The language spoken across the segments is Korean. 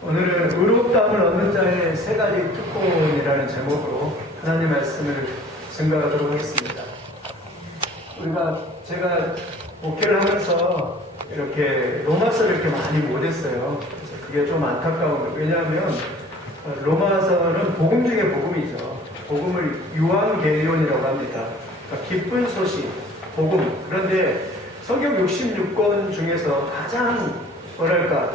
오늘은 의롭다함을 얻는 자의 세 가지 특권이라는 제목으로 하나님 말씀을 증거하도록 하겠습니다. 제가 목회를 하면서 이렇게 로마서를 이렇게 많이 못했어요. 그래서 그게 좀 안타까운 거예요. 왜냐하면 로마서는 복음 중에 복음이죠. 복음을 유앙겔리온이라고 합니다. 그러니까 기쁜 소식, 복음. 그런데 성경 66권 중에서 가장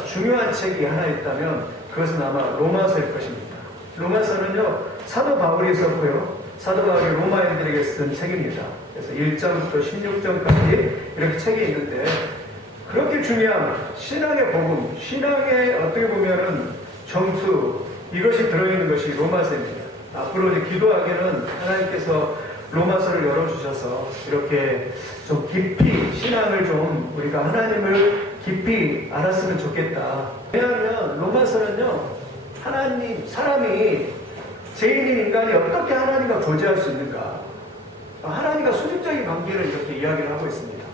중요한 책이 하나 있다면 그것은 아마 로마서일 것입니다. 로마서는요, 사도 바울이 썼고요. 사도 바울이 로마인들에게 쓴 책입니다. 그래서 1장부터 16장까지 이렇게 책이 있는데, 그렇게 중요한 신앙의 복음, 신앙의 어떻게 보면은 정수, 이것이 들어있는 것이 로마서입니다. 앞으로 이제 기도하기는 하나님께서 로마서를 열어주셔서 이렇게 좀 깊이 신앙을 좀 우리가 하나님을 깊이 알았으면 좋겠다. 왜냐하면 로마서는요, 사람이 죄인인 인간이 어떻게 하나님과 교제할 수 있는가, 하나님과 수직적인 관계를 이렇게 이야기를 하고 있습니다.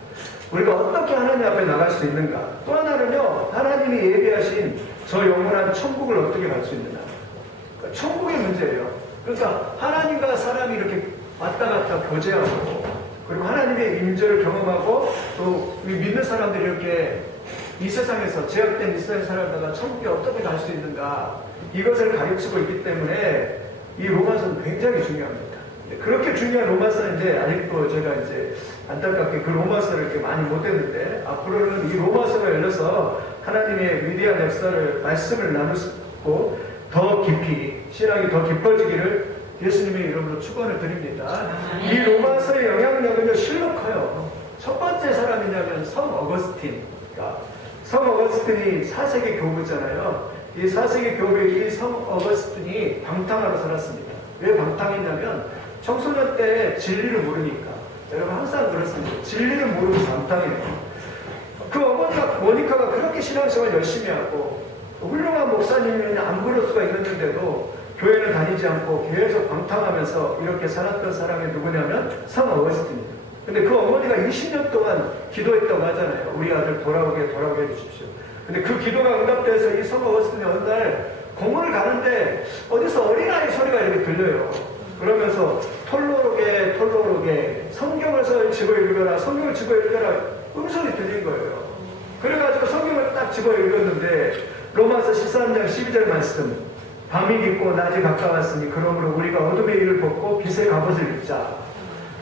우리가 어떻게 하나님 앞에 나갈 수 있는가, 또 하나는요, 하나님이 예비하신 저 영원한 천국을 어떻게 갈 수 있느냐, 그러니까 천국의 문제예요. 그러니까 하나님과 사람이 이렇게 왔다 갔다 교제하고, 그리고 하나님의 임재를 경험하고, 또 믿는 사람들이 이렇게 이 세상에서 제약된 이 세상에 살다가 천국에 어떻게 갈 수 있는가, 이것을 가르치고 있기 때문에 이 로마서는 굉장히 중요합니다. 그렇게 중요한 로마서인데 아직도 제가 이제 안타깝게 그 로마서를 이렇게 많이 못했는데, 앞으로는 이 로마서가 열려서 하나님의 위대한 역사를 말씀을 나누고 더 깊이 신앙이 더 깊어지기를 예수님의 이름으로 축원을 드립니다. 이 로마서의 영향력은요, 실로 커요. 첫 번째 사람이냐면 성 어거스틴. 성 어거스틴이 4세기 교부잖아요. 이 4세기 교부의 이 성 어거스틴이 방탕하러 살았습니다. 왜 방탕했냐면 청소년 때 진리를 모르니까. 여러분 항상 그렇습니다. 진리를 모르고 방탕해요. 그 어머니가 모니카가 그렇게 신앙생활 열심히 하고 훌륭한 목사님이 안 부를 수가 있는데도 교회는 다니지 않고 계속 방탕하면서 이렇게 살았던 사람이 누구냐면 성 어거스틴입니다. 근데 그 어머니가 20년 동안 기도했다고 하잖아요. 우리 아들 돌아오게 해주십시오. 근데 그 기도가 응답돼서 이 성 어거스틴이 어느 날 공원을 가는데 어디서 어린아이 소리가 이렇게 들려요. 그러면서 톨로로게 성경을 집어 읽어라, 성경을 집어 읽어라, 음성이 들린 거예요. 그래가지고 성경을 딱 집어 읽었는데 로마서 13장 12절 말씀, 밤이 깊고 낮이 가까웠으니 그러므로 우리가 어둠의 일을 벗고 빛의 갑옷을 입자.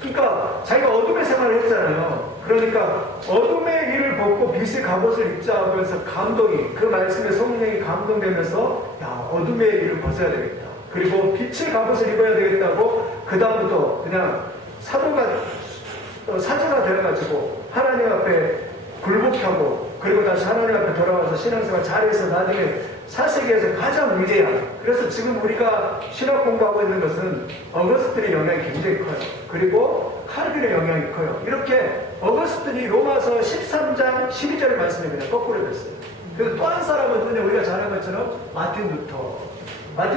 그러니까 자기가 어둠의 생활을 했잖아요. 그러니까 어둠의 일을 벗고 빛의 갑옷을 입자 하면서 감동이, 그 말씀에 성령이 감동되면서 야, 어둠의 일을 벗어야 되겠다. 그리고 빛의 갑옷을 입어야 되겠다고 그 다음부터 그냥 사제가 되어가지고 하나님 앞에 굴복하고, 그리고 다시 하나님 앞에 돌아와서 신앙생활 잘해서 나중에 4세기에서 가장 위대한, 그래서 지금 우리가 신학 공부하고 있는 것은 어거스틴의 영향이 굉장히 커요. 그리고 칼빈의 영향이 커요. 이렇게 어거스틴이 로마서 13장 12절 말씀에 그냥 거꾸로 됐어요. 그래서 또 한 사람은 그냥 우리가 잘 아는 것처럼 마틴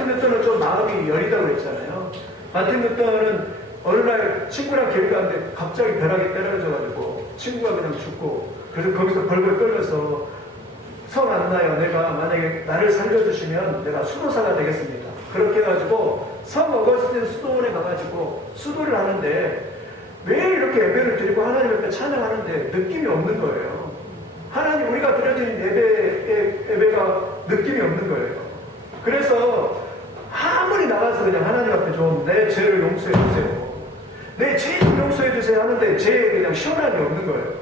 루터는 좀 마음이 여리다고 했잖아요. 마틴 루터는 어느 날 친구랑 길 가는데 갑자기 벼락이 떨어져가지고 친구가 그냥 죽고, 그래서 거기서 벌벌 떨면서 성 안 나요. 내가 만약에 나를 살려주시면 내가 수도사가 되겠습니다. 그렇게 해가지고 성 어거스틴 수도원에 가가지고 수도를 하는데 매일 이렇게 예배를 드리고 하나님 앞에 찬양하는데 느낌이 없는 거예요. 하나님, 우리가 드려지는 예배가 느낌이 없는 거예요. 그래서 아무리 나가서 그냥 하나님 앞에 좀 내 죄를 용서해 주세요, 내 죄를 용서해 주세요 하는데 죄에 그냥 시원함이 없는 거예요.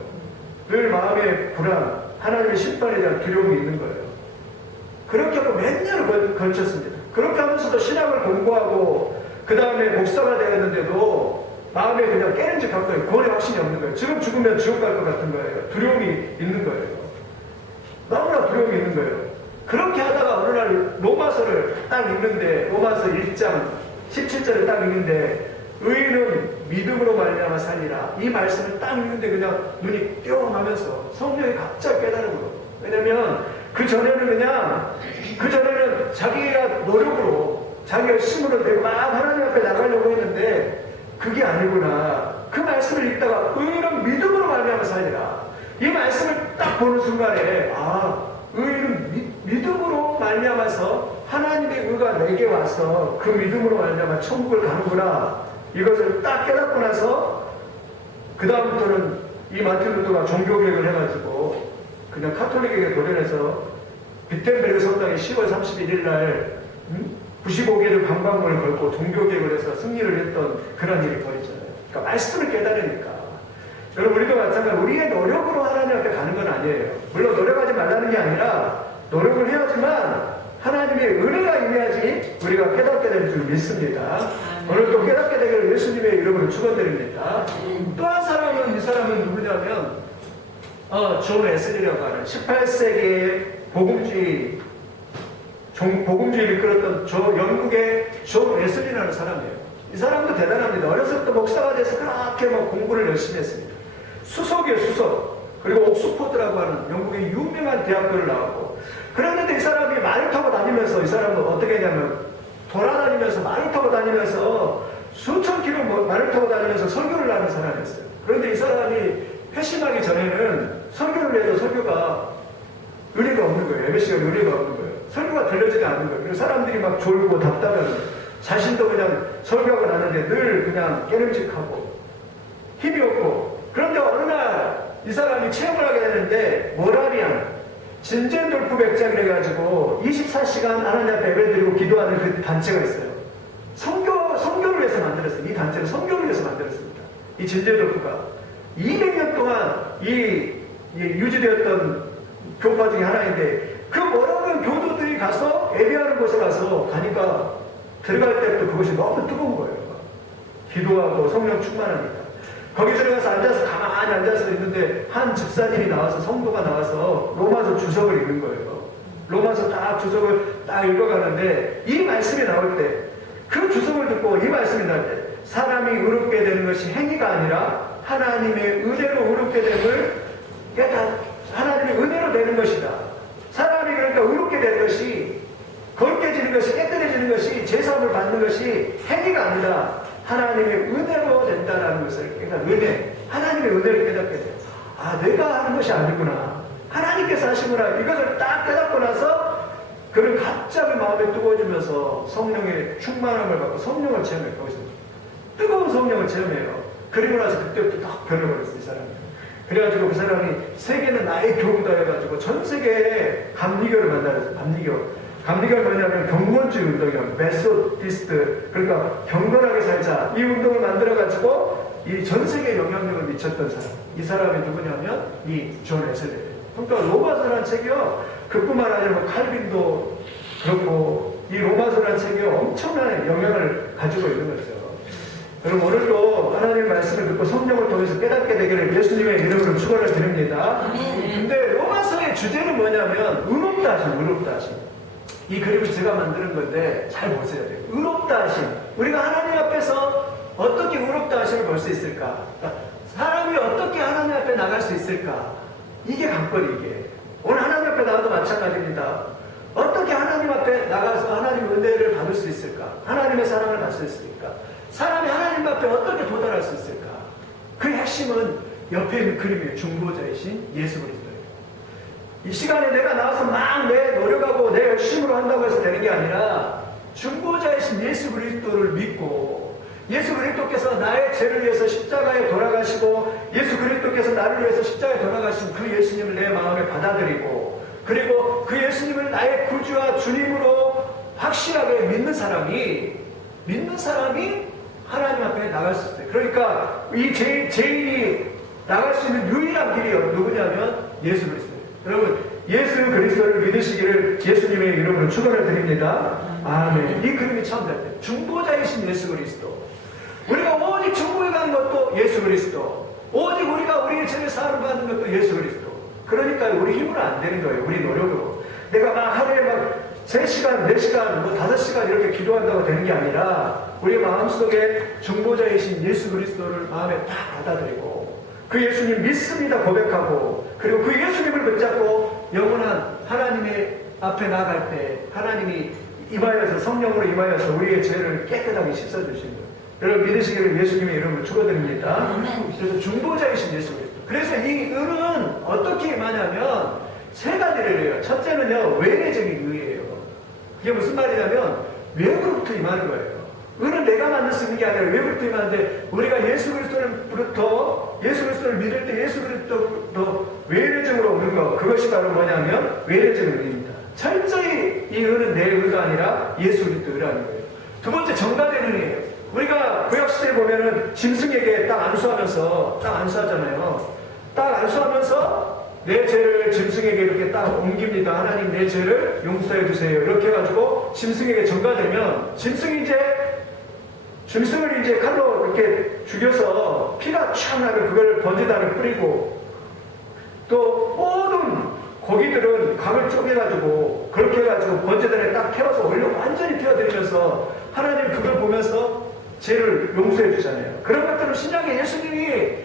늘 마음에 불안, 하나님의 심판에 대한 두려움이 있는 거예요. 그렇게 하고 몇 년을 걸쳤습니다. 그렇게 하면서도 신학을 공부하고 그 다음에 목사가 되었는데도 마음에 그냥 깨름직한 거예요. 구원의 확신이 없는 거예요. 지금 죽으면 지옥 갈 것 같은 거예요. 두려움이 있는 거예요. 너무나 두려움이 있는 거예요. 그렇게 하다가 어느 날 로마서를 딱 읽는데, 로마서 1장 17절을 딱 읽는데, 의인은 믿음으로 말미암아 살리라, 이 말씀을 딱 읽는데 그냥 눈이 뿅 하면서 성령이 갑자기 깨달은 거예요. 왜냐면 그전에는 자기가 노력으로 자기 열심으로 내가 막 하나님 앞에 나가려고 했는데 그게 아니구나. 그 말씀을 읽다가 의인은 믿음으로 말미암아 살리라, 이 말씀을 딱 보는 순간에 의인은 믿음으로 말미암아서 하나님의 의가 내게 와서 그 믿음으로 말미암아 천국을 가는구나, 이것을 딱 깨닫고 나서 그 다음부터는 이 마틴 루터가 종교개혁을 해가지고 그냥 카톨릭에게 도전해서 비텐베르 성당에 10월 31일 날 95개를 관광문을 걸고 종교개혁을 해서 승리를 했던 그런 일이 벌어졌잖아요. 그러니까 말씀을 깨달으니까. 여러분, 우리도 마찬가지로 우리의 노력으로 하나님 앞에 가는 건 아니에요. 물론 노력하지 말라는 게 아니라 노력을 해야지만 하나님의 은혜가 임해야지 우리가 깨닫게 될 줄 믿습니다. 오늘 또 깨닫게 되기를 예수님의 이름으로 축원드립니다. 또 한 사람은, 이 사람은 누구냐면 존 웨슬리라고 하는 18세기의 복음주의를 이끌었던 영국의 존 웨슬리라는 사람이에요. 이 사람도 대단합니다. 어렸을 때부터 목사가 돼서 그렇게 막 공부를 열심히 했습니다. 수석이에요, 수석. 그리고 옥스포드라고 하는 영국의 유명한 대학교를 나왔고, 그런데 이 사람이 말을 타고 다니면서, 이 사람은 어떻게 했냐면 돌아다니면서 말을 타고 다니면서 수천 킬로 말을 타고 다니면서 설교를 하는 사람이었어요. 그런데 이 사람이 회심하기 전에는 설교를 해도 설교가 의리가 없는 거예요. MBC가 의리가 없는 거예요. 설교가 들려지지 않는 거예요. 그래서 사람들이 막 졸고 답답해하는 거예요. 자신도 그냥 설교하고 나는데 늘 그냥 깨름직하고 힘이 없고. 그런데 어느 날 이 사람이 체험을 하게 되는데, 모라비안 진젠돌프 백작을 해가지고 24시간 하나님 앞에 예배드리고 기도하는 그 단체가 있어요. 성교를 위해서 만들었어요. 이 단체는 성교를 위해서 만들었습니다. 이 진젠돌프가 200년 동안 유지되었던 교파 중에 하나인데, 그 모라비안 교도들이 가서 예배하는 곳에 가니까 들어갈 때부터 그것이 너무 뜨거운 거예요. 기도하고 성령 충만하니까. 거기 들어가서 앉아서 가만히 앉아서 있는데 한 집사님이 나와서, 성도가 나와서 로마서 주석을 읽는 거예요. 로마서 딱 주석을 딱 읽어가는데 이 말씀이 나올 때, 그 주석을 듣고 이 말씀이 나올 때, 사람이 의롭게 되는 것이 행위가 아니라 하나님의 은혜로 의롭게 됨을 하나님의 은혜로 되는 것이다. 사람이 그러니까 의롭게 되는 것이, 거룩해지는 것이, 깨끗해지는 것이, 제사함을 받는 것이 행위가 아니라 하나님의 은혜로 된다는 것을 은혜, 하나님의 은혜를 깨닫게 돼요. 아, 내가 하는 것이 아니구나, 하나님께서 하시구나, 이것을 딱 깨닫고 나서 그는 갑자기 마음이 뜨거워지면서 성령의 충만함을 받고 성령을 체험해요. 거기서 뜨거운 성령을 체험해요. 그리고 나서 그때부터 딱 변해버렸어요, 이 사람이. 그래가지고 그 사람이 세계는 나의 교구다 해가지고 전 세계에 감리교를 만들었어요. 감리교가 뭐냐면 경건주의 운동이에요. 메소디스트, 그러니까 경건하게 살자, 이 운동을 만들어가지고 이 전 세계에 영향력을 미쳤던 사람, 이 사람이 누구냐면 이 존 웨슬리예요. 그러니까 로마서라는 책이요, 그뿐만 아니라 뭐 칼빈도 그렇고 이 로마서라는 책이 엄청난 영향을 가지고 있는 거죠. 여러분, 오늘도 하나님의 말씀을 듣고 성령을 통해서 깨닫게 되기를 예수님의 이름으로 축원을 드립니다. 근데 로마서의 주제는 뭐냐면 의롭다 하심, 의롭다 하심. 이 그림을 제가 만드는 건데 잘 보셔야 돼요. 의롭다 하심. 우리가 하나님 앞에서 어떻게 의롭다 하심을 볼 수 있을까? 사람이 어떻게 하나님 앞에 나갈 수 있을까? 이게 관건이 이게. 오늘 하나님 앞에 나가도 마찬가지입니다. 어떻게 하나님 앞에 나가서 하나님의 은혜를 받을 수 있을까? 하나님의 사랑을 받을 수 있을까? 사람이 하나님 앞에 어떻게 도달할 수 있을까? 그 핵심은 옆에 있는 그림이에요. 중보자이신 예수 그리스도예요. 이 시간에 내가 나와서 막 내 노력하고 내 열심으로 한다고 해서 되는 게 아니라, 중보자이신 예수 그리스도를 믿고, 예수 그리스도께서 나의 죄를 위해서 십자가에 돌아가시고, 예수 그리스도께서 나를 위해서 십자가에 돌아가신 그 예수님을 내 마음에 받아들이고, 그리고 그 예수님을 나의 구주와 주님으로 확실하게 믿는 사람이 하나님 앞에 나갈 수 있어요. 그러니까 이 죄인이 나갈 수 있는 유일한 길이 누구냐면 예수 그리스도예요. 여러분, 예수 그리스도를 믿으시기를 예수님의 이름으로 축원을 드립니다. 아멘. 이 그림이 처음 될 때, 중보자이신 예수 그리스도. 우리가 오직 중보에 가는 것도 예수 그리스도. 오직 우리가 우리의 죄를 사함을 받는 것도 예수 그리스도. 그러니까 우리 힘으로 안 되는 거예요. 우리 노력으로. 내가 막 하루에 막 3시간, 4시간, 5시간 이렇게 기도한다고 되는 게 아니라, 우리 마음속에 중보자이신 예수 그리스도를 마음에 딱 받아들이고, 그 예수님 믿습니다 고백하고, 그리고 그 예수님을 붙잡고 영원한 하나님의 앞에 나아갈 때 하나님이 임하여서, 성령으로 임하여서 우리의 죄를 깨끗하게 씻어주신 거예요. 여러분, 믿으시기를 예수님의 이름으로 축원드립니다. 그래서 중보자이신 예수 그리스도. 그래서 이 은은 어떻게 임하냐면, 세 가지를 해요. 첫째는요, 외래적인 의예요. 그게 무슨 말이냐면 외부로부터 임하는 거예요. 의는 내가 만들 수 있는 게 아니라 외부로부터 임하는데, 우리가 예수 그리스도를 믿을 때 예수 그리스도부터 외래적으로 오는 것, 그것이 바로 뭐냐면 외래적인 의입니다. 철저히 이 의는 내 의가 아니라 예수 그리스도 의라는 거예요. 두 번째, 정가된 의예요. 우리가 구약시대에 보면은 짐승에게 딱 안수하잖아요. 딱 안수하면서 내 죄를 짐승에게 이렇게 딱 옮깁니다. 하나님, 내 죄를 용서해 주세요. 이렇게 해가지고 짐승에게 전가되면 짐승을 이제 칼로 이렇게 죽여서 피가 촥 나면 그걸 번제단을 뿌리고, 또 모든 고기들은 각을 쪼개가지고 그렇게 해가지고 번제단에 딱 태워서 완전히 태워드리면서 하나님 그걸 보면서 죄를 용서해 주잖아요. 그런 것들은 신약의 예수님이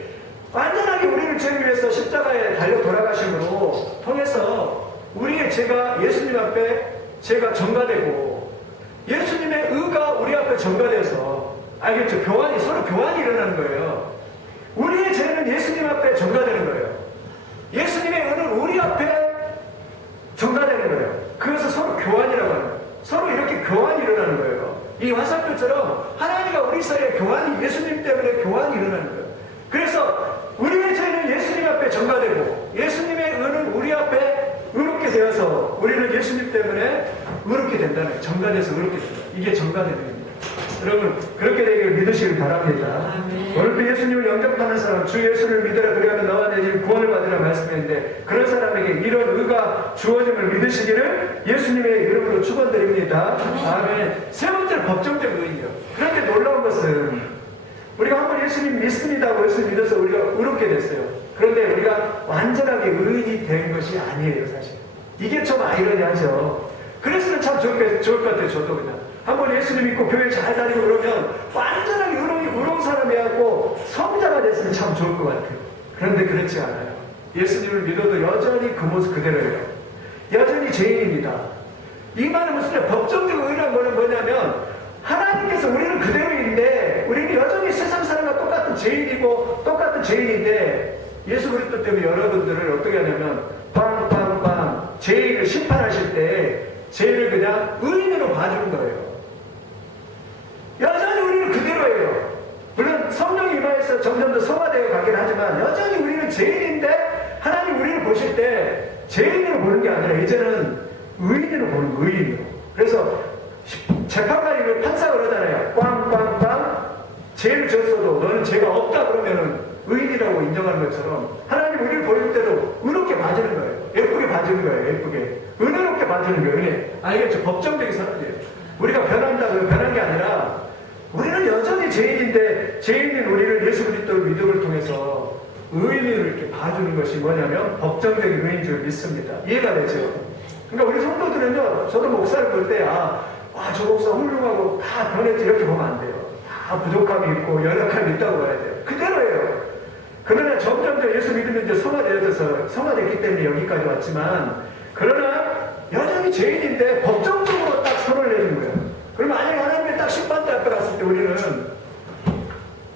완전하게 우리를 죄를 위해서 십자가에 달려 돌아가심으로 통해서 우리의 죄가 예수님 앞에 죄가 전가되고, 예수님의 의가 우리 앞에 전가되어서, 알겠죠? 서로 교환이 일어나는 거예요. 우리의 죄는 예수님 앞에 전가되는 거예요. 예수님의 의는 우리 앞에 전가되는 거예요. 그래서 서로 교환이라고 하는 거예요. 서로 이렇게 교환이 일어나는 거예요. 이 화살표처럼 하나님과 우리 사이에 교환이, 예수님 때문에 교환이 일어나는 거예요. 그래서 우리의 죄는 예수님 앞에 전가되고, 예수님의 의는 우리 앞에 의롭게 되어서 우리는 예수님 때문에 의롭게 된다는 거예요. 전가돼서 의롭게 된다. 이게 전가되는 겁니다. 여러분, 그렇게 되기를 믿으시길 바랍니다. 오늘도 예수님을 영접하는 사람, 주 예수를 믿으라, 그리하면 너와 내 집 구원을 받으라 말씀했는데, 그런 사람에게 이런 의가 주어짐을 믿으시기를 예수님의 이름으로 축원드립니다. 아멘. 세 번째는 법정적 의인이요. 그런데 놀라운 것은, 우리가 한번 예수님 믿습니다고 예수 믿어서 우리가 의롭게 됐어요. 그런데 우리가 완전하게 의인이 된 것이 아니에요, 사실. 이게 좀 아이러니하죠. 그래서는 참 좋을 것 같아요, 저도 그냥. 한번 예수님 믿고 교회 잘 다니고 그러면 완전하게 의로운 사람이 하고 성자가 됐으면 참 좋을 것 같아요. 그런데 그렇지 않아요. 예수님을 믿어도 여전히 그 모습 그대로예요. 여전히 죄인입니다. 이 말은 무슨 법정적 의라는 거는 뭐냐면, 하나님께서 우리는 그대로인데 우리는 여전히 세상 사람과 똑같은 죄인인데, 예수 그리스도 때문에 여러분들을 어떻게 하냐면 빵빵빵 죄인을 심판하실 때 죄를 그냥 의인으로 봐주는 거예요. 여전히 우리는 그대로예요. 물론 성령이 임하여서 점점 더 성화되어 가긴 하지만 여전히 우리는 죄인인데, 하나님 우리를 보실 때 죄인으로 보는 게 아니라 이제는 의인으로 보는 거예요. 의인으로. 그래서 재판관이 판사가 그러잖아요. 꽝꽝꽝 죄를 졌어도 너는 죄가 없다 그러면은 의인이라고 인정하는 것처럼, 하나님 우리를 보일 때도 의롭게 봐주는 거예요. 예쁘게 봐주는 거예요. 예쁘게 은혜롭게 봐주는 거예요. 은혜. 알겠죠? 법정적인 사람이에요. 우리가 변한다고 변한 게 아니라, 우리는 여전히 죄인인데 죄인인 우리를 예수 그리스도의 믿음을 통해서 의인으로 이렇게 봐주는 것이 뭐냐면 법정적인 의인 줄 믿습니다. 이해가 되죠? 그러니까 우리 성도들은요, 저도 목사를 볼 때 저 목사 훌륭하고 다 변했지 이렇게 보면 안 돼요. 다 부족함이 있고 연약함이 있다고 봐야 돼요. 그대로예요. 그러나 점점 더 예수 믿으면 이제 성화됐기 때문에 여기까지 왔지만, 그러나 여전히 죄인인데 법정적으로 딱 선을 내준 거예요. 그럼 만약에 하나님의 딱 심판대 앞에 갔을 때 우리는,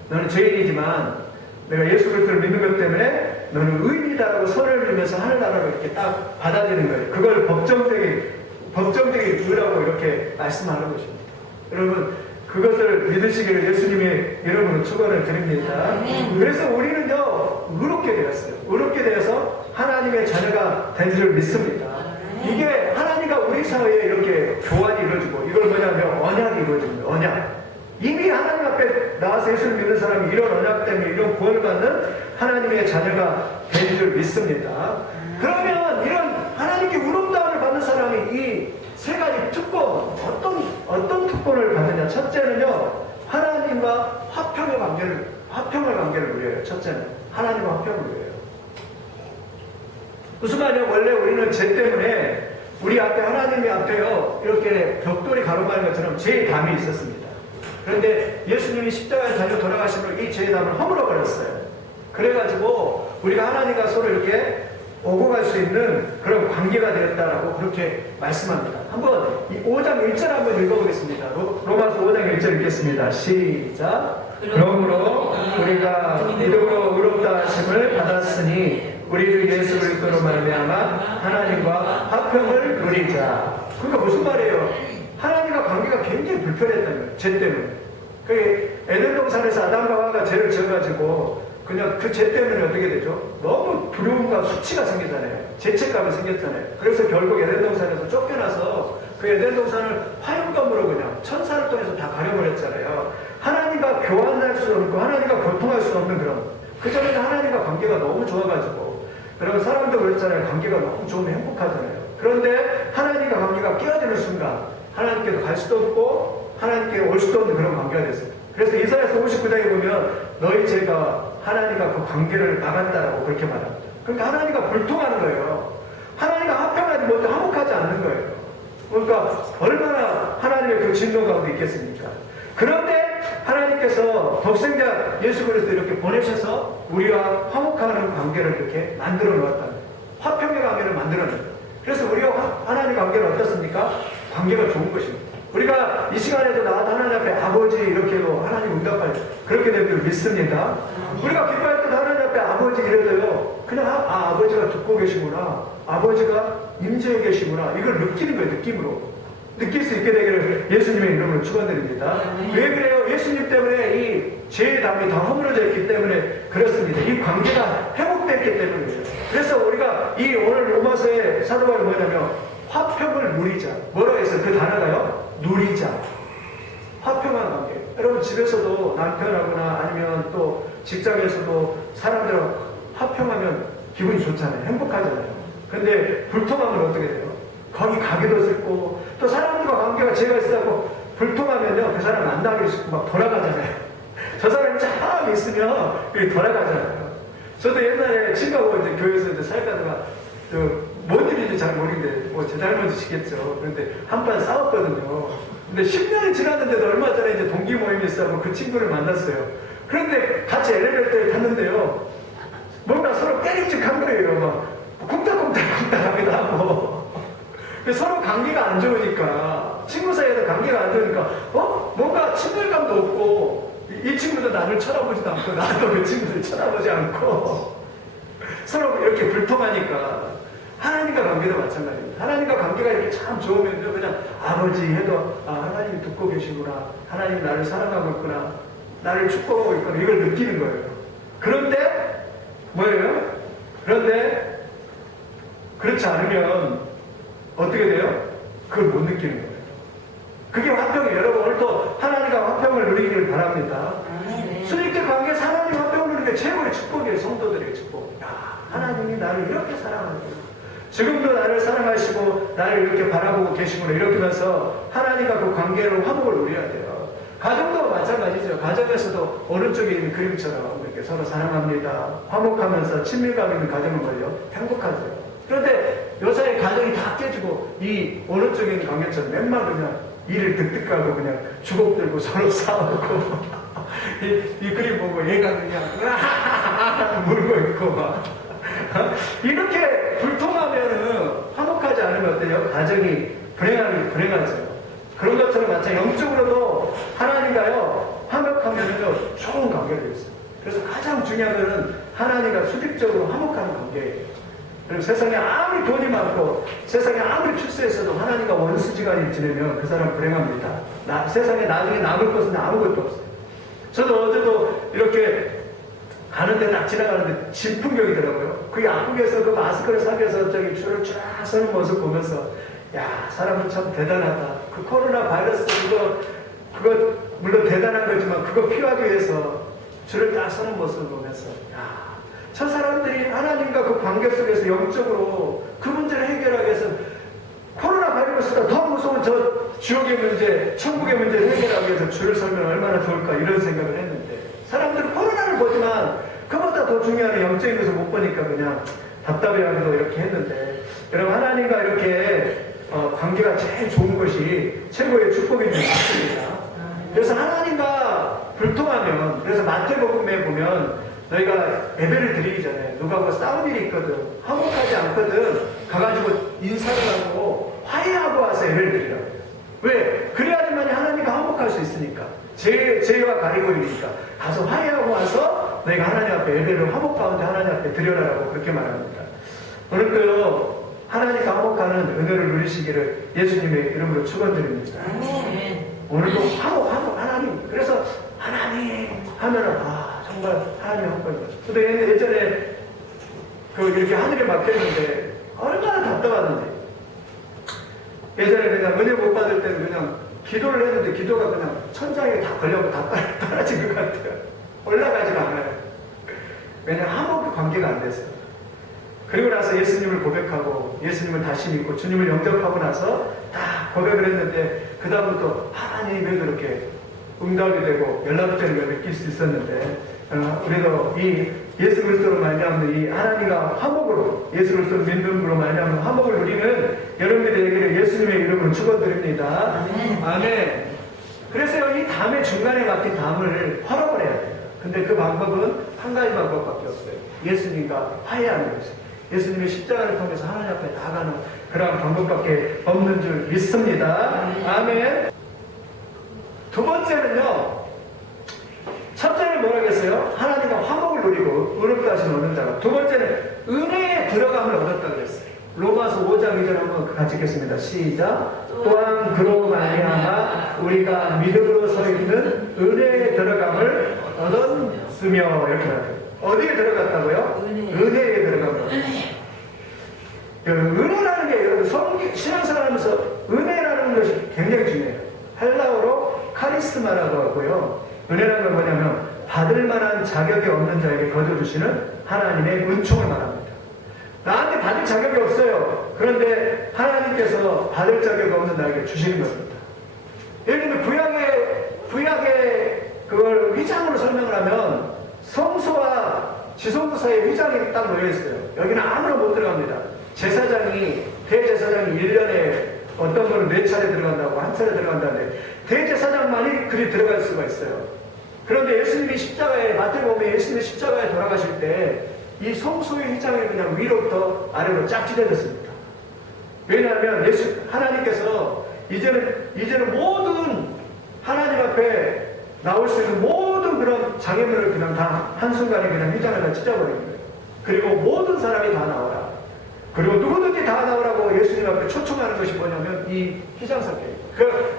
너는 죄인이지만 내가 예수 그리스도를 믿는 것 때문에 너는 의인이다라고 선을 들면서 하늘나라로 이렇게 딱 받아들이는 거예요. 그걸 법정적인 의라고 이렇게 말씀하는 것입니다. 여러분, 그것을 믿으시기를 예수님의 이름으로 축원을 드립니다. 그래서 우리는요, 의롭게 되었어요. 의롭게 되어서 하나님의 자녀가 된 줄 믿습니다. 이게 하나님과 우리 사이에 이렇게 교환이 이루어지고, 이걸 뭐냐면 언약이 이루어집니다. 언약. 이미 하나님 앞에 나와서 예수를 믿는 사람이 이런 언약 때문에 이런 구원을 받는 하나님의 자녀가 된 줄 믿습니다. 그러면 이런 하나님께 의롭다함을 받는 사람이 이 세 가지 특권, 어떤 특권을 받느냐? 첫째는요, 하나님과 화평의 관계를 누려요. 첫째는 하나님과 화평을 누려요. 무슨 말이냐? 원래 우리는 죄 때문에 우리 앞에, 하나님의 앞에요, 이렇게 벽돌이 가로막는 것처럼 죄의 담이 있었습니다. 그런데 예수님이 십자가에 달려 돌아가심으로 이 죄의 담을 허물어 버렸어요. 그래가지고 우리가 하나님과 서로 이렇게 오고 갈 수 있는 그런 관계가 되었다라고 그렇게 말씀합니다. 한번 이 5장 1절 한번 읽어보겠습니다. 로마서 5장 1절 읽겠습니다. 시작. 그러므로 우리가 믿음으로 의롭다 하심을 받았으니 우리 주 예수 그리스도로 말미암아 하나님과 화평을 누리자. 그러니까 무슨 말이에요? 하나님과 관계가 굉장히 불편했다는 거예요. 죄 때문에. 그 에덴 동산에서 아담과 하와가 죄를 지어가지고 그냥 그 죄 때문에 어떻게 되죠? 너무 두려움과 수치가 생기잖아요. 죄책감이 생겼잖아요. 그래서 결국 에덴 동산에서 쫓겨나서 그 에덴 동산을 화염감으로 그냥 천사를 통해서 다 가려버렸잖아요. 하나님과 교환할 수 없고 하나님과 교통할 수 없는 그런, 그전에는 하나님과 관계가 너무 좋아가지고, 여러분 사람도 그랬잖아요. 관계가 너무 좋으면 행복하잖아요. 그런데 하나님과 관계가 깨어지는 순간 하나님께도 갈 수도 없고 하나님께 올 수도 없는 그런 관계가 됐어요. 그래서 이사야서 59장에 보면 너희 죄가 하나님과 그 관계를 막았다라고 그렇게 말합니다. 그러니까 하나님과 불통하는 거예요. 하나님과 화평하지 못해 화목하지 않는 거예요. 그러니까 얼마나 하나님의 그 진노 가운데 있겠습니까? 그런데 하나님께서 독생자 예수 그리스도 이렇게 보내셔서 우리와 화목하는 관계를 이렇게 만들어 놓았다는 거예요. 화평의 관계를 만들어 놓은 거예요. 그래서 우리와 하나님의 관계는 어떻습니까? 관계가 좋은 것입니다. 우리가 이 시간에도 나와도 하나님 앞에 아버지 이렇게도 하나님 응답할 그렇게 될 줄 믿습니다. 우리가 기도할 때도 하나님 앞에 아버지 이래도요, 그냥 아버지가 듣고 계시구나, 아버지가 임재해 계시구나, 이걸 느끼는 거예요. 느낌으로 느낄 수 있게 되기를 예수님의 이름으로 축원드립니다. 왜 그래요? 예수님 때문에 이 죄의 담이 다 허물어져 있기 때문에 그렇습니다. 이 관계가 회복됐기 때문이에요. 그래서 우리가 이 오늘 로마서의 사도바울이 뭐냐면 화평을 누리자. 뭐라고 했어요? 그 단어가요? 누리자. 화평한 관계. 여러분 집에서도 남편하거나 아니면 또 직장에서도 사람들하고 화평하면 기분이 좋잖아요. 행복하잖아요. 근데 불통하면 어떻게 돼요? 거기 가기도 싫고, 또 사람들과 관계가 죄가 있어서 불통하면요, 그 사람 만나기도 싫고 막 돌아가잖아요. 저 사람이 쫙 있으면 돌아가잖아요. 저도 옛날에 친구하고 이제 교회에서 이제 살다가 뭔 일인지 잘 모르겠는데 뭐 제 잘못이시겠죠. 그런데 한판 싸웠거든요. 근데 10년이 지났는데도 얼마 전에 이제 동기 모임이 있어서 그 친구를 만났어요. 그런데 같이 엘리베이터를 탔는데요, 뭔가 서로 깨림직한 거예요. 막 쿵닥쿵닥쿵닥 하기도 하고. 서로 관계가 안 좋으니까, 친구 사이에도 관계가 안 좋으니까 뭔가 친밀감도 없고, 이 친구도 나를 쳐다보지도 않고 나도 그 친구를 쳐다보지 않고 서로 이렇게 불통하니까 하나님과 관계도 마찬가지입니다. 하나님과 관계가 이렇게 참 좋으면 그냥 아버지 해도 하나님이 듣고 계시구나, 하나님이 나를 사랑하고 있구나, 나를 축복하고 있구나, 이걸 느끼는 거예요. 그런데 뭐예요? 그런데 그렇지 않으면 어떻게 돼요? 그걸 못 느끼는 거예요. 그게 화평이에요. 여러분 오늘도 하나님과 화평을 누리기를 바랍니다. 수직적 관계에서 하나님 화평을 누리는 게 최고의 축복이에요. 성도들의 축복. 하나님이 나를 이렇게 사랑하고 지금도 나를 사랑하시고 나를 이렇게 바라보고 계시구나, 이렇게 하면서 하나님과 그 관계로 화목을 누려야 돼요. 가정도 마찬가지죠. 가정에서도 오른쪽에 있는 그림처럼 이렇게 서로 사랑합니다, 화목하면서 친밀감 있는 가정은 걸요 행복하죠. 그런데 요사이 가정이 다 깨지고 이 오른쪽에 있는 관계처럼 맨날 그냥 일을 득득하고 그냥 주걱들고 서로 싸우고 이 그림 보고 얘가 그냥 물고 있고 막 이렇게 불통하면은 화목하지 않으면 어때요? 가정이 불행하죠. 그런 것처럼 마찬가지 영적으로도 하나님과요 화목하면은요 좋은 관계가 있어요. 그래서 가장 중요한 것은 하나님과 수직적으로 화목하는 관계예요. 그리고 세상에 아무리 돈이 많고 세상에 아무리 출세했어도 하나님과 원수지간이 지내면 그 사람 불행합니다. 세상에 나중에 남을 것은 아무것도 없어요. 저도 어제도 이렇게 가는데 딱 지나가는데 진풍경이더라고요. 그 양국에서 그 마스크를 사귀어서 저기 줄을 쫙 서는 모습 보면서 야, 사람은 참 대단하다. 그 코로나 바이러스 그거 물론 대단한 거지만 그거 피하기 위해서 줄을 딱 서는 모습을 보면서 야, 저 사람들이 하나님과 그 관계 속에서 영적으로 그 문제를 해결하기 위해서 코로나 바이러스가 더 무서운 저 지옥의 문제, 천국의 문제를 해결하기 위해서 줄을 서면 얼마나 좋을까, 이런 생각을 했는데 사람들은 코로나를 보지만 그보다 더 중요한 영적인 것을 못 보니까 그냥 답답해하기도 이렇게 했는데, 여러분 하나님과 이렇게 관계가 제일 좋은 것이 최고의 축복인 줄 믿습니다. 그래서 하나님과 불통하면, 그래서 마태복음에 보면 너희가 예배를 드리기 전에 누가 뭐 싸운 일이 있거든, 화목하지 않거든, 가가지고 인사를 하고 화해하고 와서 예배를 드리라고. 왜? 그래야지만 하나님과 화목할 수 있으니까. 죄와 가리고 있으니까 가서 화해하고 와서 너희가 하나님 앞에 예배를 화목 가운데 하나님 앞에 드려라라고 그렇게 말합니다. 오늘도 하나님과 화목하는 은혜를 누리시기를 예수님의 이름으로 축원드립니다. 오늘도 화목 하나님. 그래서 하나님 하면은 정말 하나님 화목하는 거죠. 근데 예전에 이렇게 하늘에 막혔는데 얼마나 답답하는지. 예전에 그냥 은혜 못 받을 때는 그냥 기도를 했는데 기도가 그냥 천장에 다 걸려고 다 떨어진 것 같아요. 올라가지가 않아요. 왜냐하면 화목 관계가 안 됐어요. 그리고 나서 예수님을 고백하고 예수님을 다시 믿고 주님을 영접하고 나서 다 고백을 했는데 그 다음부터 하나님이 그렇게 응답이 되고 연락되는 걸 느낄 수 있었는데 우리도 이 예수 그리스도로 말미암는 이 하나님과 화목으로 예수 그리스도를 믿음으로 말미암는 화목을 누리는 여러분들이 되기를 예수님의 이름으로 축원드립니다. 아멘. 그래서 이 담의 중간에 막힌 담을 화목을 해야 돼요. 근데 그 방법은 한 가지 방법밖에 없어요. 예수님과 화해하는 것이에요. 예수님의 십자가를 통해서 하나님 앞에 나아가는 그런 방법밖에 없는 줄 믿습니다. 아멘. 두 번째는요. 첫째는 뭐라겠어요? 하나님과 화목을 누리고 의롭다 하신 얻는 자가. 두 번째는 은혜에 들어감을 얻었다 그랬어요. 로마서 5장 2절 한번 같이 읽겠습니다. 시작. 또한 그로 말미암아 우리가 믿음으로 서 있는 은혜에 들어감을 얻었으며 이렇게 말해요. 어디에 들어갔다고요? 은혜에 들어감을 은혜라는 게 신앙생활 하면서 은혜라는 것이 굉장히 중요해요. 헬라어로 카리스마라고 하고요. 은혜라는 건 뭐냐면 받을 만한 자격이 없는 자에게 거둬주시는 하나님의 은총을 말합니다. 나한테 받을 자격이 없어요. 그런데 하나님께서 받을 자격이 없는 나에게 주시는 겁니다. 예를 들면 구약의 그걸 휘장으로 설명을 하면 성소와 지성소 사이에 휘장이 딱 놓여있어요. 여기는 아무나 못 들어갑니다. 대제사장이 1년에 어떤 거는 4차례 들어간다고 한 차례 들어간다는데 대제사장만이 그리 들어갈 수가 있어요. 그런데 예수님이 마태복음에 예수님이 십자가에 돌아가실 때 이 성소의 휘장이 그냥 위로부터 아래로 쫙 찢어졌습니다. 왜냐하면 하나님께서 이제는 모든 하나님 앞에 나올 수 있는 모든 그런 장애물을 그냥 다 한순간에 그냥 휘장을 다 찢어버린 거예요. 그리고 모든 사람이 다 나와라. 그리고 누구든지 다 나오라고 예수님 앞에 초청하는 것이 뭐냐면 이 휘장 사건이에요.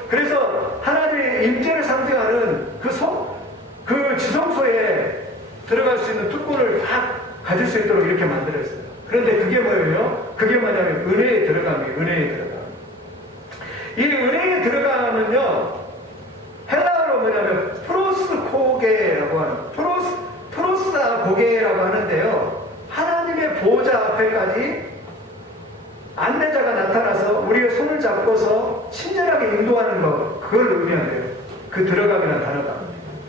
그래서 하나님의 임재를 상징하는 그 지성소에 들어갈 수 있는 특권을 다 가질 수 있도록 이렇게 만들었어요. 그런데 그게 뭐예요? 그게 뭐냐면 은혜에 들어감이에요. 은혜에 들어감. 이 은혜에 들어가면요, 헬라어로 뭐냐면 프로스코게라고 하는 프로스아 고게라고 하는데요. 하나님의 보호자 앞에까지 안내자가 나타나서 우리의 손을 잡고서 친절하게 인도하는 것, 그걸 의미한대요. 그 들어감이라는 단어가.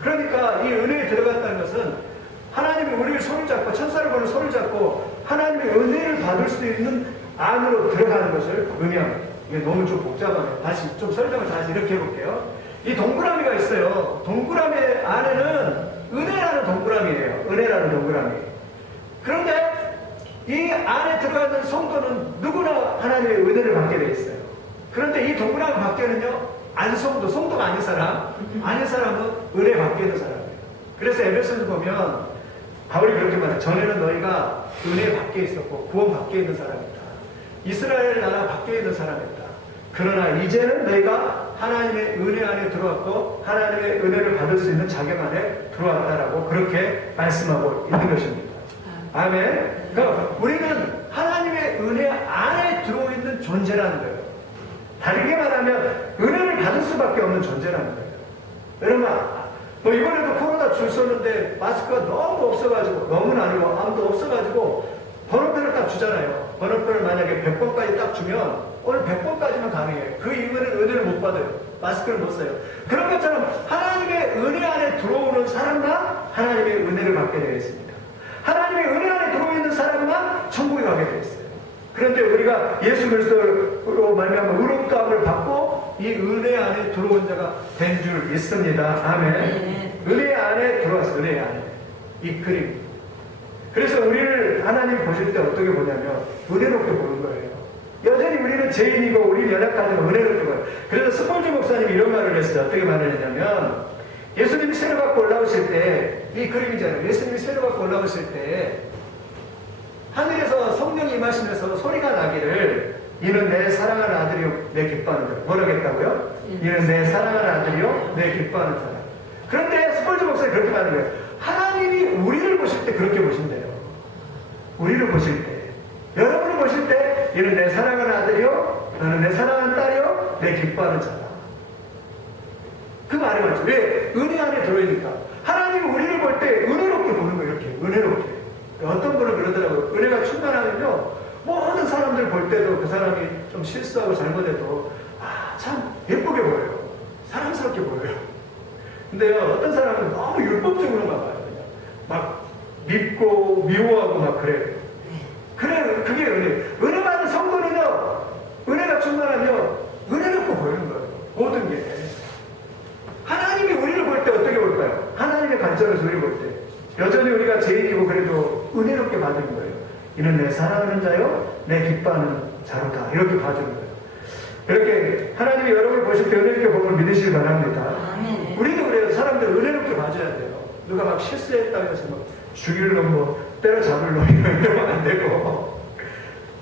그러니까 이 은혜에 들어간다는 것은 하나님이 우리의 손을 잡고 천사를 보는 손을 잡고 하나님의 은혜를 받을 수 있는 안으로 들어가는 것을 의미합니다. 이게 너무 좀 복잡하네요. 다시 좀 설명을 다시 이렇게 해볼게요. 이 동그라미가 있어요. 동그라미 안에는 은혜라는 동그라미예요. 은혜라는 동그라미. 그런데 이 안에 들어가는 성도는 누구나 하나님의 은혜를 받게 되어 있어요. 그런데 이 동그라미 밖에는요, 성도가 아닌 사람은 은혜 받게 있는 사람이에요. 그래서 에베소서 보면 바울이 그렇게 말해요. 전에는 너희가 은혜 밖에 있었고 구원 밖에 있는 사람이다. 이스라엘 나라 밖에 있는 사람이다. 그러나 이제는 너희가 하나님의 은혜 안에 들어왔고 하나님의 은혜를 받을 수 있는 자격 안에 들어왔다라고 그렇게 말씀하고 있는 것입니다. 아멘. 그러니까 우리는 하나님의 은혜 안에 들어있는 존재라는 거예요. 다르게 말하면 은혜를 받을 수밖에 없는 존재라는 거예요. 여러분, 이번에도 코로나 줄 섰는데 마스크가 너무 없어가지고, 너무는 아니고 아무도 없어가지고 번호표를 딱 주잖아요. 번호표를 만약에 100번까지 딱 주면 오늘 100번까지만 가능해요. 그 이후에는 은혜를 못 받아요. 마스크를 못 써요. 그런 것처럼 하나님의 은혜 안에 들어오는 사람만 하나님의 은혜를 받게 되어 있습니다. 하나님의 은혜 안에 들어있는 사람만 천국에 가게 되어 있어요. 그런데 우리가 예수 그리스도로 말미암아 의롭다함을 받고 이 은혜 안에 들어온 자가 된 줄 믿습니다. 아멘. 은혜 안에 들어왔어요. 은혜 안에. 이 그림. 그래서 우리를 하나님 보실 때 어떻게 보냐면 은혜롭게 보는 거예요. 여전히 우리는 죄인이고 우리는 연약하지만 은혜롭게 봐요. 그래서 스폴주 목사님이 이런 말을 했어요. 어떻게 말을 했냐면 예수님이 새로 갖고 올라오실 때, 이 그림이잖아요. 예수님이 새로 갖고 올라오실 때 하늘에서 성령이 임하시면서 소리가 나기를 이는 내 사랑하는 아들이요 내 기뻐하는 자라. 뭐라고 했다고요? 이는 내 사랑하는 아들이요 내 기뻐하는 자라. 그런데 스폴즈 목사님 그렇게 말하는 거예요. 하나님이 우리를 보실 때 그렇게 보신대요. 우리를 보실 때, 여러분을 보실 때 이는 내 사랑하는 아들이요 너는 내 사랑하는 딸이요 내 기뻐하는 자라. 그 말이 맞죠. 왜? 은혜 안에 들어있으니까. 하나님이 우리를 볼 때 은혜롭게 보는 거예요. 이렇게 은혜롭게. 어떤 분은 그러더라고요. 은혜가 충만하면요 모든 사람들 볼 때도 그 사람이 좀 실수하고 잘못해도 참 예쁘게 보여요. 사랑스럽게 보여요. 근데요 어떤 사람은 너무 율법적으로만 봐요. 그냥 막 믿고 미워하고 막 그래요. 그래, 그게 은혜 받은 성도는요 은혜가 충만하면 은혜롭게 보이는 거예요. 모든 게. 하나님이 우리를 볼 때 어떻게 볼까요? 하나님의 관점에서 우리를 볼 때 여전히 우리가 죄인이고 그래도 은혜롭게 봐주는 거예요. 이는 내 사랑하는 자요 내 기뻐하는 자로다. 이렇게 봐주는 거예요. 이렇게 하나님이 여러분을 보실 때 은혜롭게 보면 믿으시기 바랍니다. 아멘. 우리도 그래요. 사람들 은혜롭게 봐줘야 돼요. 누가 막 실수했다고 해서 막 죽일 놈, 뭐 때려잡을 놈 이러면 안 되고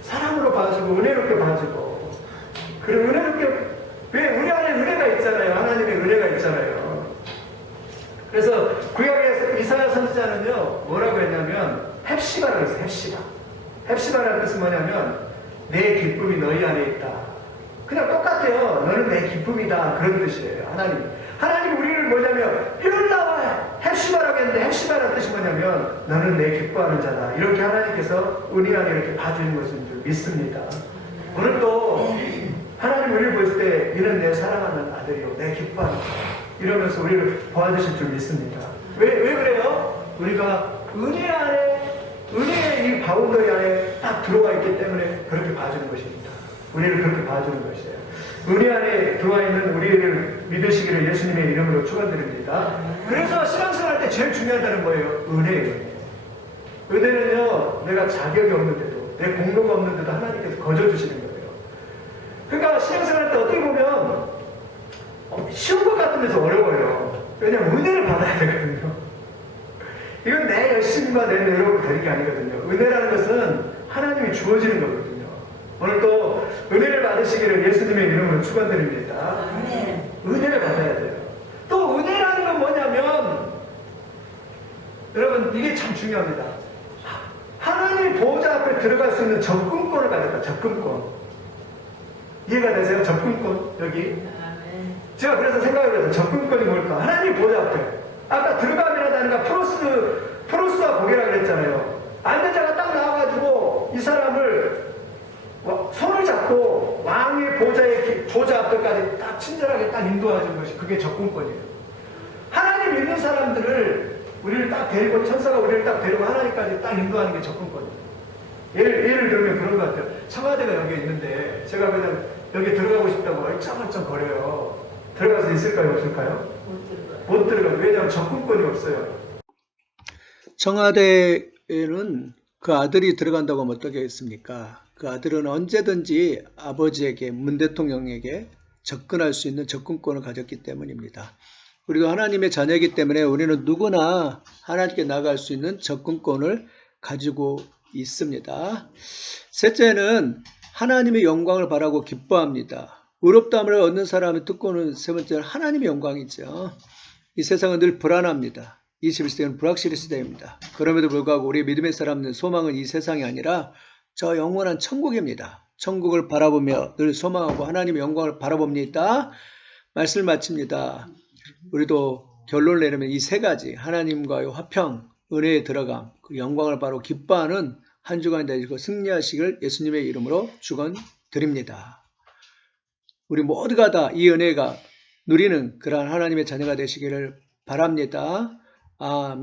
사랑으로 봐주고 은혜롭게 봐주고 그리고 은혜롭게 왜 우리 안에 은혜가 있잖아요. 하나님의 은혜가 있잖아요. 그래서 구약에서 이사야 선지자는요 뭐라고 했냐면 헵시바라고 했어요. 헵시바라는 뜻은 뭐냐면 내 기쁨이 너희 안에 있다. 그냥 똑같아요. 너는 내 기쁨이다. 그런 뜻이에요. 하나님이 우리를 뭐냐면 율라와 헵시바라고 했는데 헵시바라는 뜻이 뭐냐면 너는 내 기뻐하는 자다. 이렇게 하나님께서 우리 안에 이렇게 봐주는 것을 믿습니다. 오늘 또 하나님 우리를 보실 때 이는 내 사랑하는 아들이요 내 기뻐하는 자 이러면서 우리를 도와주실 줄 믿습니다. 왜 그래요? 우리가 은혜 안에 은혜의 이 바운더리 안에 딱 들어와 있기 때문에 그렇게 봐주는 것입니다. 우리를 그렇게 봐주는 것이에요. 은혜 안에 들어와 있는 우리를 믿으시기를 예수님의 이름으로 축원드립니다. 그래서 신앙생활 때 제일 중요하다는 거예요. 은혜예요. 은혜는요 내가 자격이 없는데도 내 공로가 없는데도 하나님께서 거저주시는 거예요. 그러니까 신앙생활 때 어떻게 보면 쉬운 것 같으면서 어려워요. 왜냐하면 은혜를 받아야 되거든요. 이건 내 열심과 내 노력으로 되는 게 아니거든요. 은혜라는 것은 하나님이 주어지는 거거든요. 오늘 또 은혜를 받으시기를 예수님의 이름으로 축원드립니다. 은혜를 받아야 돼요. 또 은혜라는 건 뭐냐면 여러분 이게 참 중요합니다. 하나님 보호자 앞에 들어갈 수 있는 접근권을 가졌다. 접근권. 이해가 되세요? 접근권. 여기. 제가 그래서 생각을 해서 접근권이 뭘까? 하나님 보호자 앞에. 아까 들어가면이라도 하니까 프로스와 고개라 그랬잖아요. 안대자가 딱 나와가지고 이 사람을 손을 잡고 왕의 보호자 앞에까지 딱 친절하게 딱 인도하는 것이 그게 접근권이에요. 하나님 믿는 사람들을 우리를 딱 데리고 천사가 우리를 딱 데리고 하나님까지 딱 인도하는 게 접근권이에요. 예를 들면 그런 것 같아요. 청와대가 여기 있는데 제가 그냥 여기 들어가고 싶다고 얼짱얼짱 거려요. 들어갈 수 있을까요? 없을까요? 못 들어가요. 왜냐하면 접근권이 없어요. 청와대에는 그 아들이 들어간다고 하면 어떻게 했습니까? 그 아들은 언제든지 아버지에게, 문 대통령에게 접근할 수 있는 접근권을 가졌기 때문입니다. 우리도 하나님의 자녀이기 때문에 우리는 누구나 하나님께 나갈 수 있는 접근권을 가지고 있습니다. 셋째는 하나님의 영광을 바라고 기뻐합니다. 의롭다함을 얻는 사람의 특권은 세 번째는 하나님의 영광이죠. 이 세상은 늘 불안합니다. 21세기는 불확실의 시대입니다. 그럼에도 불구하고 우리 믿음의 사람들의 소망은 이 세상이 아니라 저 영원한 천국입니다. 천국을 바라보며 늘 소망하고 하나님의 영광을 바라봅니다. 말씀을 마칩니다. 우리도 결론을 내려면 이 세 가지 하나님과의 화평, 은혜에 들어감, 그 영광을 바로 기뻐하는 한 주간이 되시고 승리하시길 예수님의 이름으로 축원드립니다. 우리 모두가 다 이 은혜가 누리는 그러한 하나님의 자녀가 되시기를 바랍니다. 아멘.